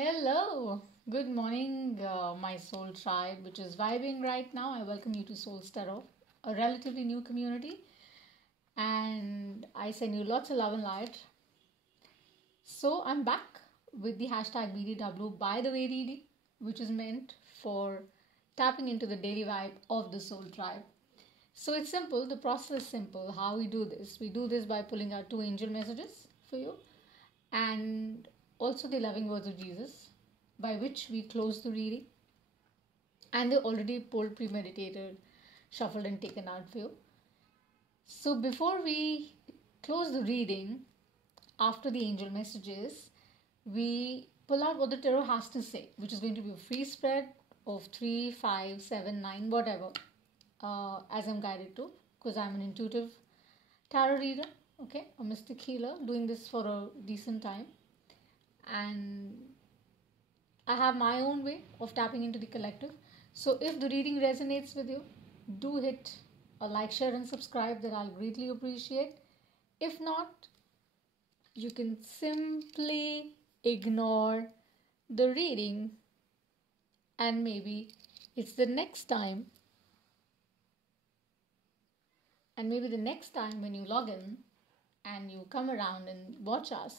Hello, good morning, my soul tribe, which is vibing right now. I welcome you to Soul's Tarot, a relatively new community, and I send you lots of love and light. So, I'm back with the hashtag BDW by the way reading, which is meant for tapping into the daily vibe of the soul tribe. So, it's simple, the process is simple. How we do this by pulling out two angel messages for you and also the loving words of Jesus, by which we close the reading, and they're already pulled, premeditated, shuffled, and taken out for you. So, before we close the reading, after the angel messages, we pull out what the tarot has to say, which is going to be a free spread of 3, 5, 7, 9, whatever, as I'm guided to, because I'm an intuitive tarot reader, okay, a mystic healer, doing this for a decent time. And I have my own way of tapping into the collective. So if the reading resonates with you, do hit a like, share, and subscribe, that I'll greatly appreciate. If not, you can simply ignore the reading, and maybe it's the next time. And maybe the next time when you log in and you come around and watch us,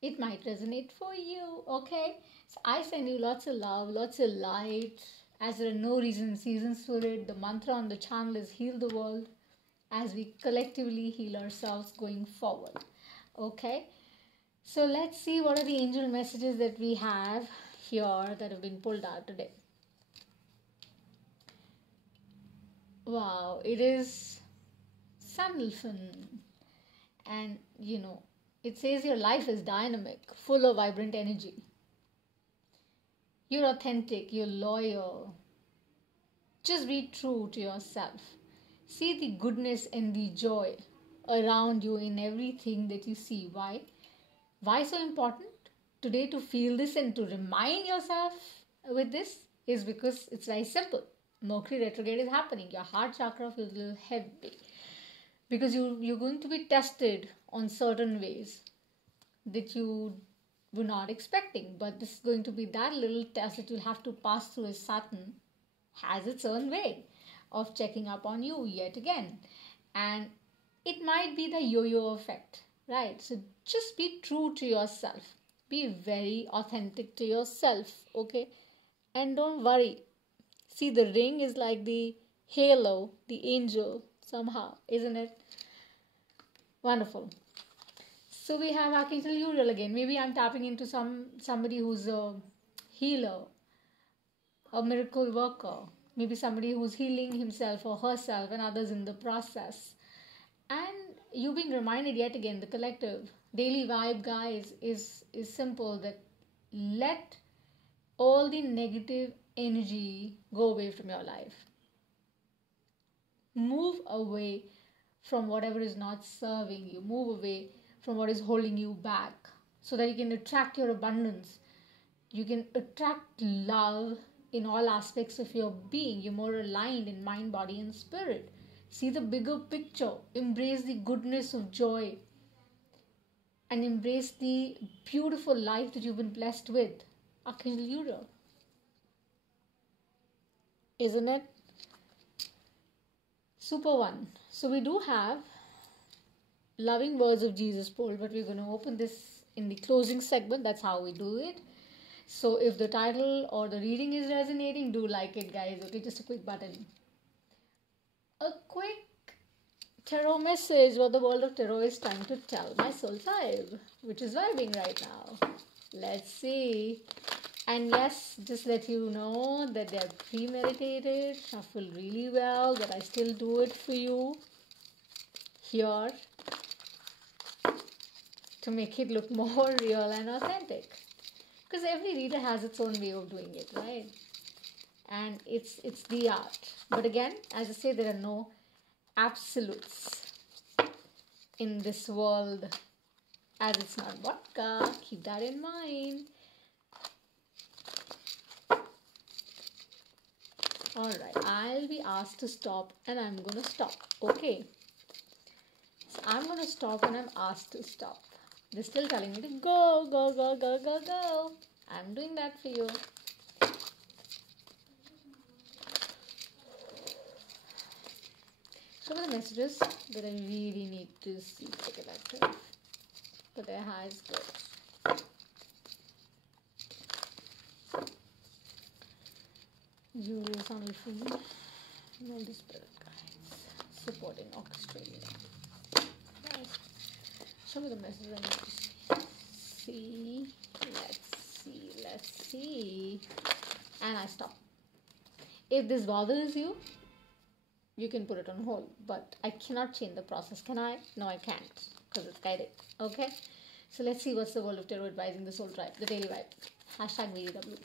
it might resonate for you, okay? So I send you lots of love, lots of light. As there are no seasons for it, the mantra on the channel is heal the world as we collectively heal ourselves going forward, okay? So let's see what are the angel messages that we have here that have been pulled out today. Wow, it is Sandalphon, and it says your life is dynamic, full of vibrant energy. You're authentic, you're loyal. Just be true to yourself. See the goodness and the joy around you in everything that you see. Why? Why so important today to feel this and to remind yourself with this is because it's very simple. Mercury retrograde is happening. Your heart chakra feels a little heavy because you're going to be tested on certain ways that you were not expecting. But this is going to be that little test that you'll have to pass through, as Saturn has its own way of checking up on you yet again. And it might be the yo-yo effect, right? So just be true to yourself. Be very authentic to yourself, okay? And don't worry. See, the ring is like the halo, the angel, somehow, isn't it? Wonderful. So we have Archangel Uriel again. Maybe I'm tapping into somebody who's a healer, a miracle worker. Maybe somebody who's healing himself or herself and others in the process. And you being reminded yet again, the collective daily vibe, guys, is simple, that let all the negative energy go away from your life. Move away from whatever is not serving you. Move away from what is holding you back, so that you can attract your abundance. You can attract love in all aspects of your being. You're more aligned in mind, body, and spirit. See the bigger picture. Embrace the goodness of joy. And embrace the beautiful life that you've been blessed with. Archangel Uriel. Isn't it? Super one. So we do have loving words of Jesus pulled, but we're going to open this in the closing segment. That's how we do it. So if the title or the reading is resonating, do like it, guys. Okay, just a quick button. A quick tarot message, what the world of tarot is trying to tell my soul tribe, which is vibing right now. Let's see. And yes, just let you know that they're premeditated, shuffled really well, but I still do it for you here to make it look more real and authentic. Because every reader has its own way of doing it, right? And it's the art. But again, as I say, there are no absolutes in this world, as it's not vodka. Keep that in mind. Alright, I'll be asked to stop and I'm going to stop. Okay. So I'm going to stop when I'm asked to stop. They're still telling me to go, go, go, go, go, go. I'm doing that for you. Some of the messages that I really need to see for the collective, for their highest good. Julius Amifun, all the spirit guides, supporting orchestrating. Nice. Show me the messages I need to see. Let's see. And I stop. If this bothers you, you can put it on hold. But I cannot change the process, can I? No, I can't. Because it's guided. Okay? So let's see what's the world of tarot advising the soul tribe, the daily vibe. Hashtag VDW.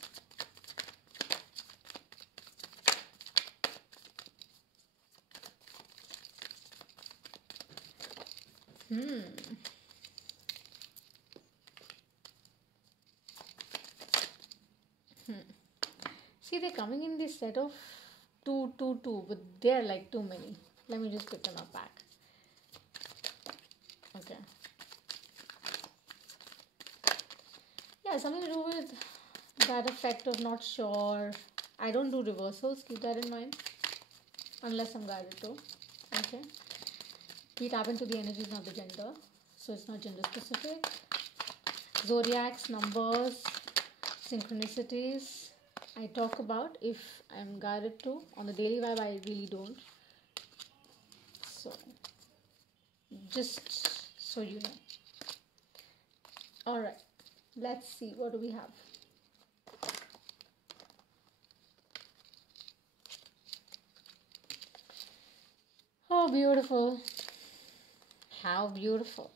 See, they're coming in this set of 2, but they're like too many. Let me just pick them up back. Okay. Yeah, something to do with that effect of not sure. I don't do reversals, keep that in mind. Unless I'm guided to. Okay. We tap into the energies, not the gender. So it's not gender specific. Zodiacs, numbers, synchronicities. I talk about if I'm guided to. On the daily vibe, I really don't. So, just so you know. Alright, let's see. What do we have? Oh, beautiful. How beautiful.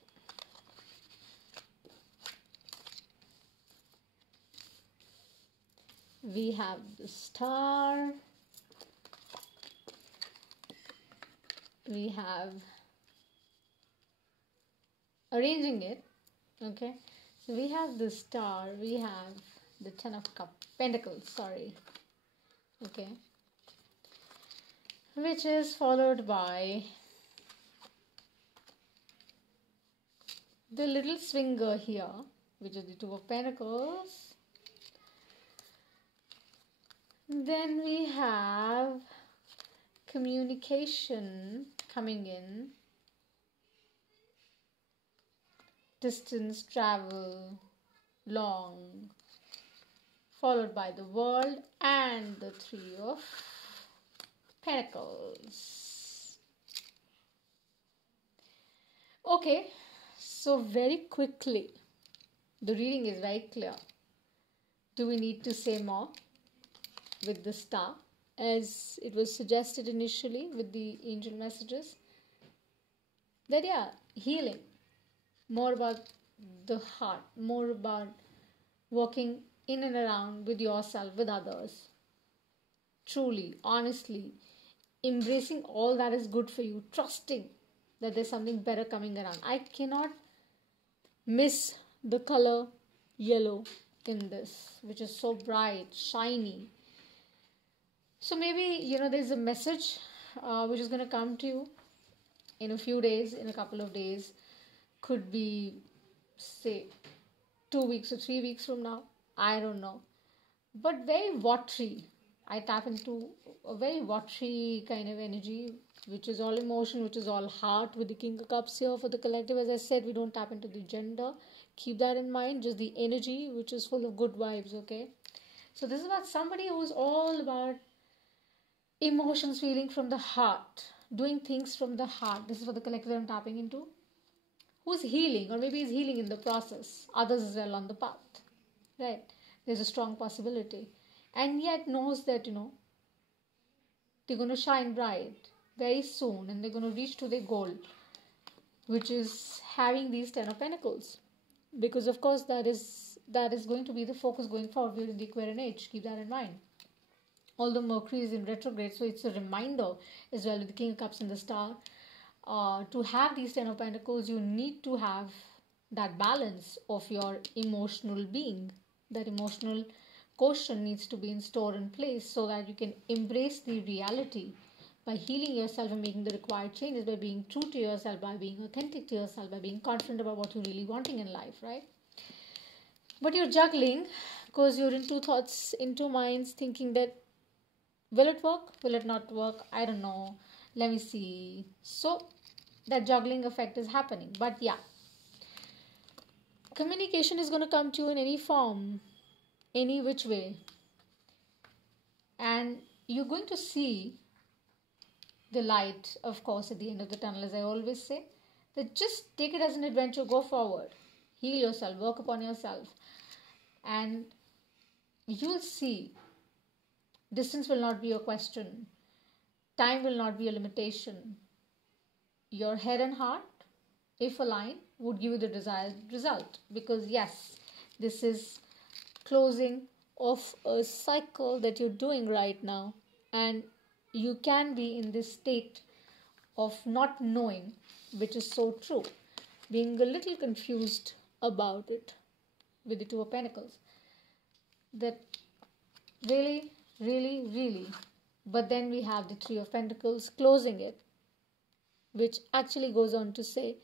We have the star. We have arranging it. Okay. So we have the star. We have the Ten of Pentacles. Sorry. Okay. Which is followed by the little swinger here, which is the Two of Pentacles. Then we have communication coming in, distance, travel, long, followed by the World and the Three of Pentacles. Okay, so very quickly, the reading is very clear. Do we need to say more? With the star, as it was suggested initially with the angel messages, that yeah, healing, more about the heart, more about working in and around with yourself, with others, truly, honestly, embracing all that is good for you, trusting that there's something better coming around. I cannot miss the color yellow in this, which is so bright, shiny. So maybe, there's a message which is going to come to you in a few days, in a couple of days. Could be, say, 2 weeks or 3 weeks from now. I don't know. But very watery. I tap into a very watery kind of energy, which is all emotion, which is all heart, with the King of Cups here for the collective. As I said, we don't tap into the gender. Keep that in mind. Just the energy, which is full of good vibes, okay? So this is about somebody who's all about emotions, feeling from the heart, doing things from the heart. This is what the collective I'm tapping into. Who's healing, or maybe is healing in the process. Others as well on the path, right? There's a strong possibility, and yet knows that they're going to shine bright very soon, and they're going to reach to their goal, which is having these 10 of Pentacles, because of course that is going to be the focus going forward. We're in the Aquarian age. Keep that in mind. Although Mercury is in retrograde, so it's a reminder as well with the King of Cups and the Star. To have these 10 of Pentacles, you need to have that balance of your emotional being. That emotional quotient needs to be in store and place so that you can embrace the reality by healing yourself and making the required changes, by being true to yourself, by being authentic to yourself, by being confident about what you're really wanting in life, right? But you're juggling Because you're in two thoughts, in two minds, thinking that will it work? Will it not work? I don't know. Let me see. So that juggling effect is happening. But yeah, communication is going to come to you in any form, any which way. And you're going to see the light, of course, at the end of the tunnel, as I always say. That just take it as an adventure, go forward. Heal yourself, work upon yourself. And you'll see distance will not be a question. Time will not be a limitation. Your head and heart, if aligned, would give you the desired result. Because yes, this is closing of a cycle that you're doing right now. And you can be in this state of not knowing, which is so true. Being a little confused about it with the Two of Pentacles. That really, really, really. But then we have the Three of Pentacles closing it, which actually goes on to say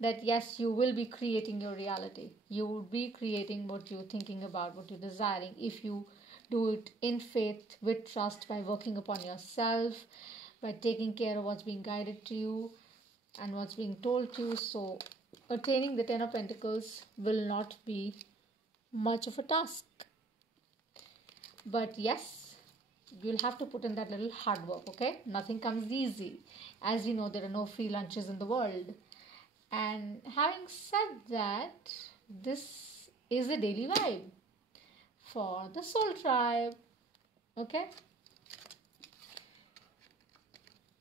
that yes, you will be creating your reality. You will be creating what you're thinking about, what you're desiring, if you do it in faith, with trust, by working upon yourself, by taking care of what's being guided to you and what's being told to you. So attaining the Ten of Pentacles will not be much of a task. But yes, you'll have to put in that little hard work, okay? Nothing comes easy. As we know, there are no free lunches in the world. And having said that, this is a daily vibe for the soul tribe, okay?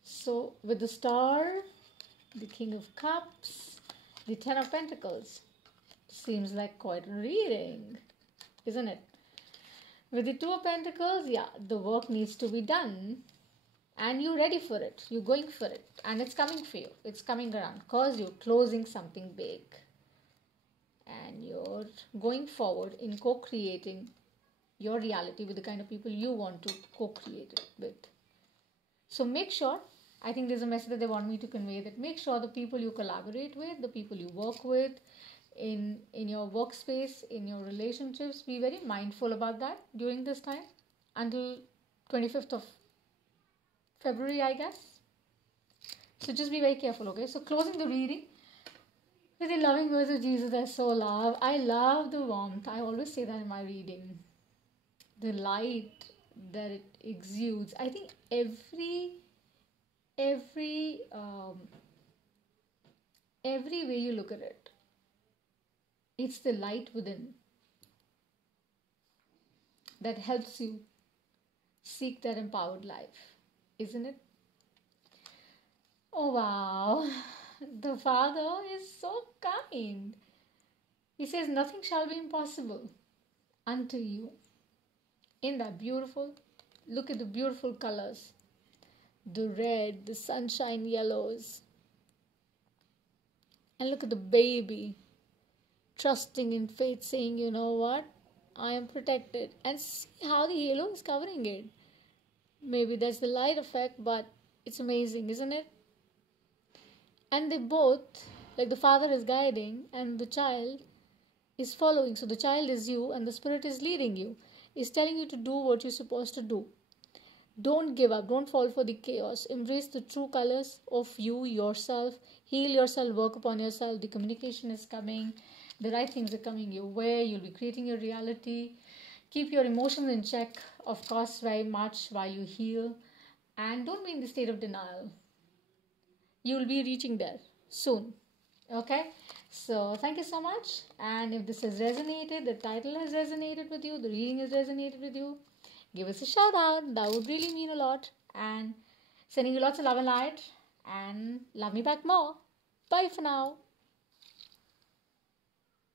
So with the Star, the King of Cups, the Ten of Pentacles, seems like quite a reading, isn't it? With the Two of Pentacles, yeah, the work needs to be done. And you're ready for it. You're going for it. And it's coming for you. It's coming around. Because you're closing something big. And you're going forward in co-creating your reality with the kind of people you want to co-create it with. So make sure, I think there's a message that they want me to convey, that make sure the people you collaborate with, the people you work with, in your workspace, in your relationships, be very mindful about that during this time until 25th of February, I guess. So just be very careful, okay? So closing the reading with the loving words of Jesus I so love. I love the warmth. I always say that in my reading. The light that it exudes. I think every way you look at it, it's the light within that helps you seek that empowered life, isn't it? Oh wow, the Father is so kind. He says nothing shall be impossible unto you. In that beautiful, look at the beautiful colors, the red, the sunshine yellows, and look at the baby trusting in faith, saying, you know what, I am protected. And see how the halo is covering it. Maybe that's the light effect, but it's amazing, isn't it? And they both, like the father is guiding and the child is following. So the child is you and the spirit is leading you, is telling you to do what you're supposed to do. Don't give up. Don't fall for the chaos. Embrace the true colors of you, yourself. Heal yourself. Work upon yourself. The communication is coming. The right things are coming your way. You'll be creating your reality. Keep your emotions in check, of course, very much while you heal. And don't be in the state of denial. You'll be reaching there soon. Okay? So thank you so much. And if this has resonated, the title has resonated with you, the reading has resonated with you, give us a shout out. That would really mean a lot. And sending you lots of love and light. And love me back more. Bye for now.